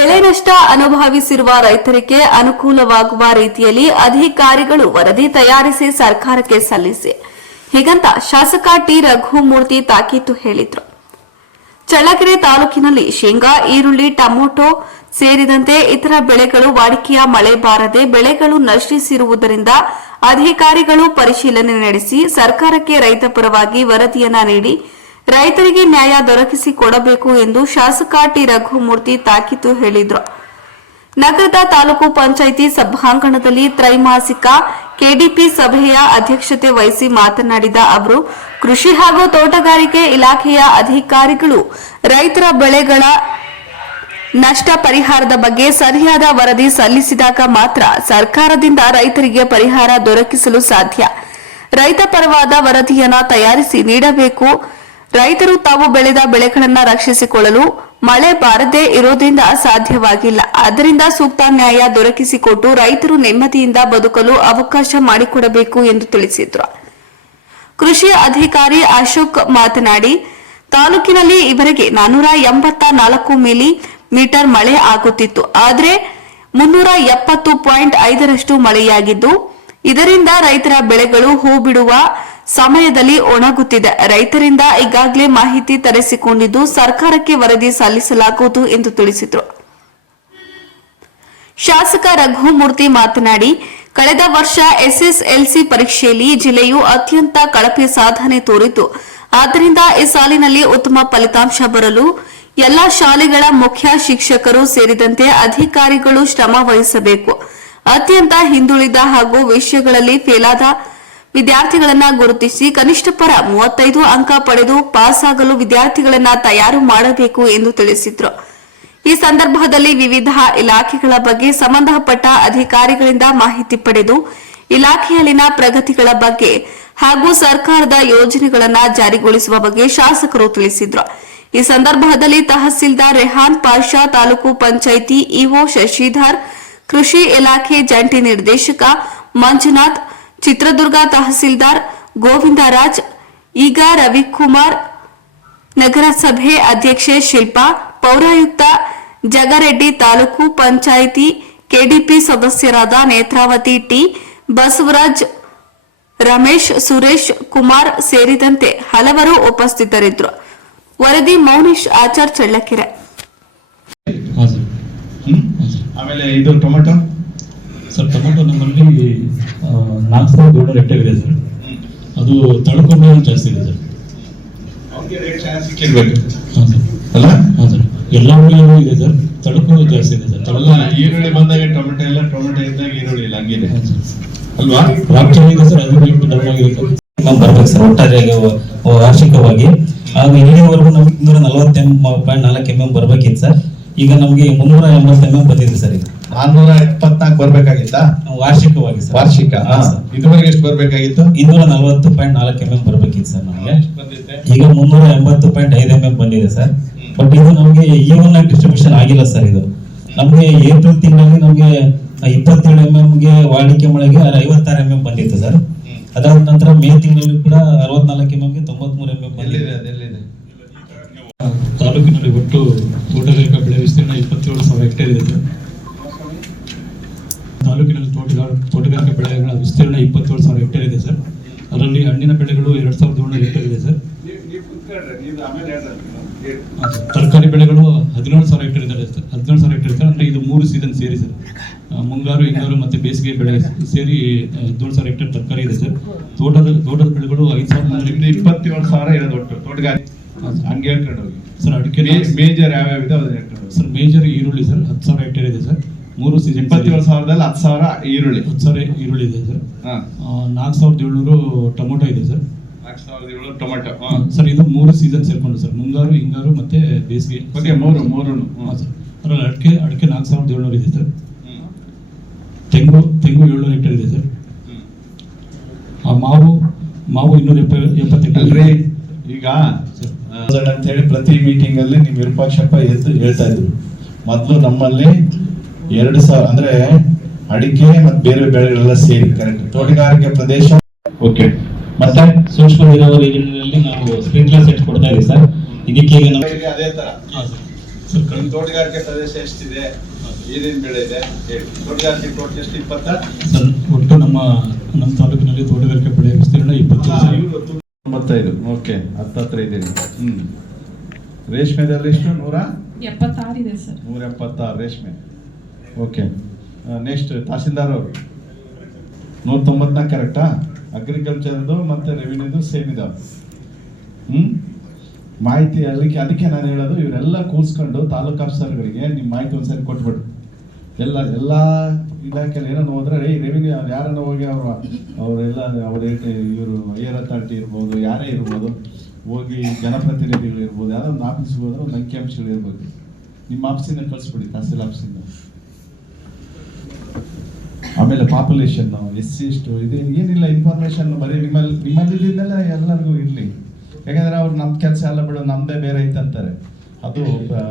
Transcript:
ಬೆಳೆ ನಷ್ಟ ಅನುಭವಿಸಿರುವ ರೈತರಿಗೆ ಅನುಕೂಲವಾಗುವ ರೀತಿಯಲ್ಲಿ ಅಧಿಕಾರಿಗಳು ವರದಿ ತಯಾರಿಸಿ ಸರ್ಕಾರಕ್ಕೆ ಸಲ್ಲಿಸಿ. ಹೀಗಂತ ಶಾಸಕ ಟಿ. ರಘುಮೂರ್ತಿ ತಾಕೀತು ಹೇಳಿದ್ರು. ಚಳ್ಳಕೆರೆ ತಾಲೂಕಿನಲ್ಲಿ ಶೇಂಗಾ, ಈರುಳ್ಳಿ, ಟೊಮೊಟೊ ಸೇರಿದಂತೆ ಇತರ ಬೆಳೆಗಳು ವಾಡಿಕೆಯ ಮಳೆ ಬಾರದೆ ಬೆಳೆಗಳು ನಷ್ಟಿಸಿರುವುದರಿಂದ ಅಧಿಕಾರಿಗಳು ಪರಿಶೀಲನೆ ನಡೆಸಿ ಸರ್ಕಾರಕ್ಕೆ ರೈತ ಪರವಾಗಿ ವರದಿಯನ್ನ ನೀಡಿ ರೈತರಿಗೆ ನ್ಯಾಯ ದೊರಕಿಸಿ ಕೊಡಬೇಕು ಎಂದು ಶಾಸಕ ಟಿ ರಘುಮೂರ್ತಿ ತಾಕೀತು ಹೇಳಿದರು. ನಗರದ ತಾಲೂಕು ಪಂಚಾಯಿತಿ ಸಭಾಂಗಣದಲ್ಲಿ ತ್ರೈಮಾಸಿಕ ಕೆಡಿಪಿ ಸಭೆಯ ಅಧ್ಯಕ್ಷತೆ ವಹಿಸಿ ಮಾತನಾಡಿದ ಅವರು, ಕೃಷಿ ಹಾಗೂ ತೋಟಗಾರಿಕೆ ಇಲಾಖೆಯ ಅಧಿಕಾರಿಗಳು ರೈತರ ಬೆಳೆಗಳ ನಷ್ಟ ಪರಿಹಾರದ ಬಗ್ಗೆ ಸರಿಯಾದ ವರದಿ ಸಲ್ಲಿಸಿದಾಗ ಮಾತ್ರ ಸರ್ಕಾರದಿಂದ ರೈತರಿಗೆ ಪರಿಹಾರ ದೊರಕಿಸಲು ಸಾಧ್ಯ. ರೈತ ಪರವಾದ ವರದಿಯನ್ನು ತಯಾರಿಸಿ ನೀಡಬೇಕು. ರೈತರು ತಾವು ಬೆಳೆದ ಬೆಳೆಗಳನ್ನ ರಕ್ಷಿಸಿಕೊಳ್ಳಲು ಮಳೆ ಬಾರದೇ ಇರೋದ್ರಿಂದ ಸಾಧ್ಯವಾಗಿಲ್ಲ. ಆದ್ದರಿಂದ ಸೂಕ್ತ ನ್ಯಾಯ ದೊರಕಿಸಿಕೊಟ್ಟು ರೈತರು ನೆಮ್ಮದಿಯಿಂದ ಬದುಕಲು ಅವಕಾಶ ಮಾಡಿಕೊಡಬೇಕು ಎಂದು ತಿಳಿಸಿದ್ರು. ಕೃಷಿ ಅಧಿಕಾರಿ ಅಶೋಕ್ ಮಾತನಾಡಿ, ತಾಲೂಕಿನಲ್ಲಿ ಇವರಿಗೆ ನಾನೂರ ಎಂಬತ್ತ ನಾಲ್ಕು ಮಿಲಿ ಮೀಟರ್ ಮಳೆ ಆಗುತ್ತಿತ್ತು. ಆದರೆ ಮುನ್ನೂರ ಎಪ್ಪತ್ತು ಪಾಯಿಂಟ್ ಐದರಷ್ಟು ಮಳೆಯಾಗಿದ್ದು, ಇದರಿಂದ ರೈತರ ಬೆಳೆಗಳು ಹೂ ಬಿಡುವ ಸಮಯದಲ್ಲಿ ಒಣಗುತ್ತಿದೆ. ರೈತರಿಂದ ಈಗಾಗಲೇ ಮಾಹಿತಿ ತರಿಸಿಕೊಂಡಿದ್ದು, ಸರ್ಕಾರಕ್ಕೆ ವರದಿ ಸಲ್ಲಿಸಲಾಗುವುದು ಎಂದು ತಿಳಿಸಿದರು. ಶಾಸಕ ರಘುಮೂರ್ತಿ ಮಾತನಾಡಿ, ಕಳೆದ ವರ್ಷ ಎಸ್ಎಸ್ಎಲ್ಸಿ ಪರೀಕ್ಷೆಯಲ್ಲಿ ಜಿಲ್ಲೆಯು ಅತ್ಯಂತ ಕಳಪೆ ಸಾಧನೆ ತೋರಿತು ಆದ್ದರಿಂದ ಈ ಸಾಲಿನಲ್ಲಿ ಉತ್ತಮ ಫಲಿತಾಂಶ ಬರಲು ಎಲ್ಲಾ ಶಾಲೆಗಳ ಮುಖ್ಯ ಶಿಕ್ಷಕರು ಸೇರಿದಂತೆ ಅಧಿಕಾರಿಗಳು ಶ್ರಮ ವಹಿಸಬೇಕು. ಅತ್ಯಂತ ಹಿಂದುಳಿದ ಹಾಗೂ ವಿಷಯಗಳಲ್ಲಿ ಫೇಲಾದ ವಿದ್ಯಾರ್ಥಿಗಳನ್ನ ಗುರುತಿಸಿ ಕನಿಷ್ಠ ಪರ ಮೂವತ್ತೈದು ಅಂಕ ಪಡೆದು ಪಾಸ್ ಆಗಲು ವಿದ್ಯಾರ್ಥಿಗಳನ್ನ ತಯಾರು ಮಾಡಬೇಕು ಎಂದು ತಿಳಿಸಿದ್ರು. ಈ ಸಂದರ್ಭದಲ್ಲಿ ವಿವಿಧ ಇಲಾಖೆಗಳ ಬಗ್ಗೆ ಸಂಬಂಧಪಟ್ಟ ಅಧಿಕಾರಿಗಳಿಂದ ಮಾಹಿತಿ ಪಡೆದು ಇಲಾಖೆಯಲ್ಲಿನ ಪ್ರಗತಿಗಳ ಬಗ್ಗೆ ಹಾಗೂ ಸರ್ಕಾರದ ಯೋಜನೆಗಳನ್ನ ಜಾರಿಗೊಳಿಸುವ ಬಗ್ಗೆ ಶಾಸಕರು ತಿಳಿಸಿದ್ರು. ಈ ಸಂದರ್ಭದಲ್ಲಿ ತಹಸೀಲ್ದಾರ್ ರೆಹಾನ್ ಪಾಷಾ, ತಾಲೂಕು ಪಂಚಾಯಿತಿ ಇಒ ಶಶಿಧರ್, ಕೃಷಿ ಇಲಾಖೆ ಜಂಟಿ ನಿರ್ದೇಶಕ ಮಂಜುನಾಥ್ ಚಿತ್ರದುರ್ಗ ತಹಸೀಲ್ದಾರ್ ಗೋವಿಂದರಾಜ್, ಈಗ ರವಿಕುಮಾರ್, ನಗರಸಭೆ ಅಧ್ಯಕ್ಷೆ ಶಿಲ್ಪಾ, ಪೌರಾಯುಕ್ತ ಜಗರೆಡ್ಡಿ ತಾಲೂಕು ಪಂಚಾಯಿತಿ ಕೆಡಿಪಿ ಸದಸ್ಯರಾದ ನೇತ್ರಾವತಿ ಟಿ, ಬಸವರಾಜ್, ರಮೇಶ್, ಸುರೇಶ್ ಕುಮಾರ್ ಸೇರಿದಂತೆ ಹಲವರು ಉಪಸ್ಥಿತರಿದ್ದರು ವರದಿ ಮೌನೇಶ್, ಆಚಾರ್ ಚಳ್ಳಕೆರೆ? ಆಮೇಲೆ ಇದು ಟೊಮೆಟೊ ಸರ್ ಟೊಮೆಟೊ ನಮ್ಮಲ್ಲಿ ಆ, ಏಳ್ನೂರು ಇದೆ ಸರ್. ಅದು ತಳ್ಕೊಂಡ್ರೆ ಜಾಸ್ತಿ ಇದೆ ಸರ್. ಅಲ್ಲ? ಹಾಂ ಸರ್. ಎಲ್ಲ ಹುಳಿಯೂ ಇದೆ ಸರ್. ತಳ್ಕೊಂಡು ಜಾಸ್ತಿ ಇದೆ ಸರ್. ಈರುಳ್ಳಿ ಬಂದಾಗ ಟೊಮೆಟೊ ಇಲ್ಲ ಟೊಮೆಟೊ ಇದ್ದಾಗ ಈರುಳ್ಳಿ ಇಲ್ಲ ಹಂಗಿದೆ ಅಲ್ವಾ? ರಾಮ್ ಚೆನ್ನಾಗಿದೆ ಸರ್. ಅದು ರೇಟ್ ಡಬ್ಬಾಗಿರುತ್ತೆ ಆಗಿದೆ ಸರ್. ಎಂ ಬರ್ಬೇಕು ಸರ್ ಒಟ್ಟಾರೆಯಾಗಿ ವಾರ್ಷಿಕವಾಗಿ. ಆಗ ಇಲ್ಲಿವರೆಗೂ ನಮ್ಗೆ ಇನ್ನೂರ ನಲವತ್ತು ಎಂ ಪಾಯಿಂಟ್ ನಾಲ್ಕು ಎಂ ಎಂ ಬರ್ಬೇಕಿತ್ತು ಸರ್. ಈಗ ನಮಗೆ ಮುನ್ನೂರ ಎಂಬತ್ತು ಎಂ ಎಂ ಬಂದಿದೆ ಸರ್ ಈಗ. ನಾನ್ನೂರ ಎಪ್ಪತ್ನಾಲ್ಕು ಬರ್ಬೇಕಾಗಿತ್ತ? ವಾರ್ಷಿಕವಾಗಿ ಸರ್. ವಾರ್ಷಿಕ ಇದುವರೆಗೆ ಎಷ್ಟು ಬರ್ಬೇಕಾಗಿತ್ತು? ಇನ್ನೂರ ನಲವತ್ತು ಪಾಯಿಂಟ್ ನಾಲ್ಕು ಎಂ ಎಂ ಬರ್ಬೇಕಿತ್ತು ಸರ್ ನಮಗೆ. ಈಗ ಮುನ್ನೂರ ಎಂಬತ್ತು ಪಾಯಿಂಟ್ ಐದು ಎಂ ಎಂ ಬಂದಿದೆ ಸರ್. ಬಟ್ ಇದು ನಮಗೆ ಈವನ್ ಆಗಿ ಡಿಸ್ಟ್ರಿಬ್ಯೂಷನ್ ಆಗಿಲ್ಲ ಸರ್ ಇದು. ನಮಗೆ ಏಪ್ರಿಲ್ ತಿಂಗಳಲ್ಲಿ ನಮಗೆ ಇಪ್ಪತ್ತೇಳು ಎಂ ಗೆ ವಾಡಿಕೆ ಮಳೆಗೆ ಐವತ್ತಾರು ಎಂ ಎಂ ಬಂದಿತ್ತು ಸರ್. ಅದಾದ ನಂತರ ಮೇ ತಿಂಗಳಲ್ಲಿ ಕೂಡ ಅರವತ್ನಾಲ್ಕು ಎಂ ಗೆ ತೊಂಬತ್ಮೂರು ಎಂ ಎಂ ಎಲ್ಲಿದೆ ಬಂದಿದೆ ತಾಲೂಕಿನಲ್ಲಿ ಒಟ್ಟು ತೋಟಗಾರಿಕಾ ಬೆಳೆ ವಿಸ್ತೀರ್ಣ ಇಪ್ಪತ್ತೇಳು ಸಾವಿರ ಹೆಕ್ಟೇರ್ ಇದೆ ಸರ್ ತಾಲೂಕಿನಲ್ಲಿ ತೋಟಗಾರ ತೋಟಗಾರಿಕಾ ಬೆಳೆಗಳ ವಿಸ್ತೀರ್ಣ ಇಪ್ಪತ್ತೇಳು ಸಾವಿರ ಹೆಕ್ಟೇರ್ ಇದೆ ಸರ್. ಅದರಲ್ಲಿ ಹಣ್ಣಿನ ಬೆಳೆಗಳು ಎರಡು ಸಾವಿರದ ಏಳ್ನೂರು ಹೆಕ್ಟೇರ್ ಇದೆ ಸರ್. ತರಕಾರಿ ಬೆಳೆಗಳು ಹದಿನೇಳು ಸಾವಿರ ಹೆಕ್ಟೇರ್ ಇದೆ ಸರ್. ಹದಿನೇಳು ಸಾವಿರ ಹೆಕ್ಟೇರ್ ಸರ್ ಅಂದರೆ ಇದು ಮೂರು ಸೀಸನ್ ಸೇರಿ ಸರ್. ಮುಂಗಾರು ಹಿಂಗಾರು ಮತ್ತು ಬೇಸಿಗೆ ಬೆಳೆ ಸೇರಿ ಹದಿನೇಳು ಸಾವಿರ ಹೆಕ್ಟೇರ್ ತರಕಾರಿ ಇದೆ ಸರ್. ತೋಟದ ತೋಟದ ಬೆಳೆಗಳು ಐದು ಸಾವಿರದ ಇಪ್ಪತ್ತೇಳು ಸಾವಿರ ಇರೋದು ಒಟ್ಟು. ತೋಟಗಾರಿಕೆ. ಹಂಗೆ ಹೇಳ್ಕೊಂಡು ಹೋಗಿ. ಸರ್ ಅಡಿಕೆ ಮೇಜರ್ ಯಾವ್ಯಾವ ಇದೆ ಸರ್ ಮೇಜರ್ ಈರುಳ್ಳಿ ಸರ್ ಹತ್ತು ಸಾವಿರ ಹೆಕ್ಟೇರ್ ಇದೆ ಸರ್. ಮೂರು ಸೀಸನ್ ಇಪ್ಪತ್ತೇಳು ಸಾವಿರದಲ್ಲಿ ಹತ್ತು ಸಾವಿರ ಈರುಳ್ಳಿ. ಹತ್ತು ಸಾವಿರ ಈರುಳ್ಳಿ ಇದೆ ಸರ್. ನಾಲ್ಕು ಸಾವಿರದ ಏಳ್ನೂರು ಟೊಮೊಟೊ ಇದೆ ಸರ್. ನಾಲ್ಕು ಸಾವಿರದ ಏಳು ಟೊಮೊಟೊ ಹಾ. ಸರ್ ಇದು ಮೂರು ಸೀಸನ್ ಸೇರ್ಕೊಂಡು ಸರ್. ಮುಂಗಾರು ಹಿಂಗಾರು ಮತ್ತೆ ಬೇಸಿಗೆ ಓಕೆ ಮೂರು ಮೂರು ಹಾಂ ಸರ್. ಅದರಲ್ಲಿ ಅಡಿಕೆ ಅಡಿಕೆ ನಾಲ್ಕು ಸಾವಿರದ ಏಳ್ನೂರು ಇದೆ ಸರ್. ತೆಂಗು ತೆಂಗು ಏಳ್ನೂರು ಹೆಕ್ಟೇರ್ ಇದೆ ಸರ್. ಮಾವು ಮಾವು ಇನ್ನೂರ ಎಪ್ಪ ಎಪ್ಪತ್ತು ಹೆಕ್ಟೇರ್ ಅಲ್ರಿ ಇದೆ. ಈಗ ಅಂತ ಹೇಳಿ ಪ್ರತಿ ಮೀಟಿಂಗ್ ಅಲ್ಲಿ ನೀವು ವಿರೂಪಾಕ್ಷಪ್ಪ ಎದ್ದು ಹೇಳ್ತಾ ಇದ್ರು. ಮೊದಲು ನಮ್ಮಲ್ಲಿ ಎರಡು ಸಾವಿರ ಅಂದ್ರೆ ಅಡಿಕೆ ಮತ್ತೆ ಬೇರೆ ಬೆಳೆಗಳೆಲ್ಲ ಸೇರಿ ಕರೆಕ್ಟ್ ತೋಟಗಾರಿಕೆ ಪ್ರದೇಶ. ಓಕೆ ಮತ್ತೆ ಸೂಕ್ಷ್ಮ ನೀರಾವರಿ ಯೋಜನೆಯಲ್ಲಿ ನಾವು ಸ್ಪ್ರಿಂಕ್ಲರ್ ಸೆಟ್ ಕೊಡ್ತಾ ಇದೀವಿ ಸರ್. ಇದಕ್ಕೆ ಈಗ ನಾವು ಅದೇ ತರ. ತೋಟಗಾರಿಕೆ ಪ್ರದೇಶ ಎಷ್ಟಿದೆ? ಏನೇನು ಬೆಳೆ ಇದೆ? ಹೇಳಿ. ತೋಟಗಾರಿಕೆ ತೋಟ ಎಷ್ಟು? ಇಪ್ಪತ್ತ? ಸರ್ ಒಟ್ಟು ನಮ್ಮ ನಮ್ಮ ತಾಲೂಕಿನಲ್ಲಿ ತೋಟಗಾರಿಕೆ ಬೆಳೆ ವಿಸ್ತೀರ್ಣ ಇಪ್ಪತ್ತು ತೊಂಬತ್ತೈದು. ಓಕೆ ಹತ್ತತ್ರ ಇದ್ದೀರಿ ಹ್ಮ್. ರೇಷ್ಮೆದಲ್ಲಿ ಎಷ್ಟು? ನೂರ? ಎಪ್ಪತ್ತಾರಿದೆ ಸರ್. ನೂರ ಎಪ್ಪತ್ತಾರು ರೇಷ್ಮೆ. ಓಕೆ ನೆಕ್ಸ್ಟ್ ತಹಸೀಲ್ದಾರ್ ಅವರು. ನೂರ ತೊಂಬತ್ನಾಲ್ಕು ಕರೆಕ್ಟಾ ಅಗ್ರಿಕಲ್ಚರ್ದು ಮತ್ತು ರೆವಿನ್ಯೂದು ಸೇಮ್ ಇದಾವೆ. ಹ್ಞೂ ಮಾಹಿತಿ ಅದಕ್ಕೆ ಅದಕ್ಕೆ ನಾನು ಹೇಳೋದು, ಇವರೆಲ್ಲ ಕೂರಿಸ್ಕೊಂಡು ತಾಲೂಕು ಆಫೀಸರ್ಗಳಿಗೆ ನಿಮ್ಮ ಮಾಹಿತಿ ಒಂದ್ಸರಿ ಕೊಟ್ಬಿಡು. ಎಲ್ಲ ಎಲ್ಲ ಇಲಾಖೆಯಲ್ಲಿ ಏನೋ ಹೋದ್ರೆ ಏ ರೆವಿನ್ಯೂ ಯಾರನ್ನ ಹೋಗಿ ಅವರು, ಅವರೆಲ್ಲ, ಅವ್ರ ಇವರು ಏರ್ ಅಥಾರಿಟಿ ಇರ್ಬೋದು, ಯಾರೇ ಇರ್ಬೋದು, ಹೋಗಿ ಜನಪ್ರತಿನಿಧಿಗಳು ಇರ್ಬೋದು ಯಾರೋ ಒಂದು ಆಫೀಸ್ಗೆ ಹೋದ್ರೆ ಒಂದು ಅಂಕಿಅಂಶಗಳು ಇರ್ಬೋದು ನಿಮ್ಮ ಆಫೀಸಿಂದ ಕಳಿಸ್ಬಿಡಿ, ತಹಸೀಲ್ ಆಫೀಸಿಂದ ಆಮೇಲೆ ಪಾಪ್ಯುಲೇಷನ್ ಎಸ್ ಸಿ ಎಷ್ಟು, ಇದೆ ಏನಿಲ್ಲ ಇನ್ಫಾರ್ಮೇಶನ್ ಬರೀ ನಿಮ್ಮಲ್ಲಿ ನಿಮ್ಮಲ್ಲಿದ್ದೆಲ್ಲ ಎಲ್ಲರಿಗೂ ಇರಲಿ. ಯಾಕಂದ್ರೆ ಅವ್ರು ನಮ್ಮ ಕೆಲಸ ಎಲ್ಲ ಬಿಡು ನಮ್ಮದೇ ಬೇರೆ ಐತಂತಾರೆ. ಅದು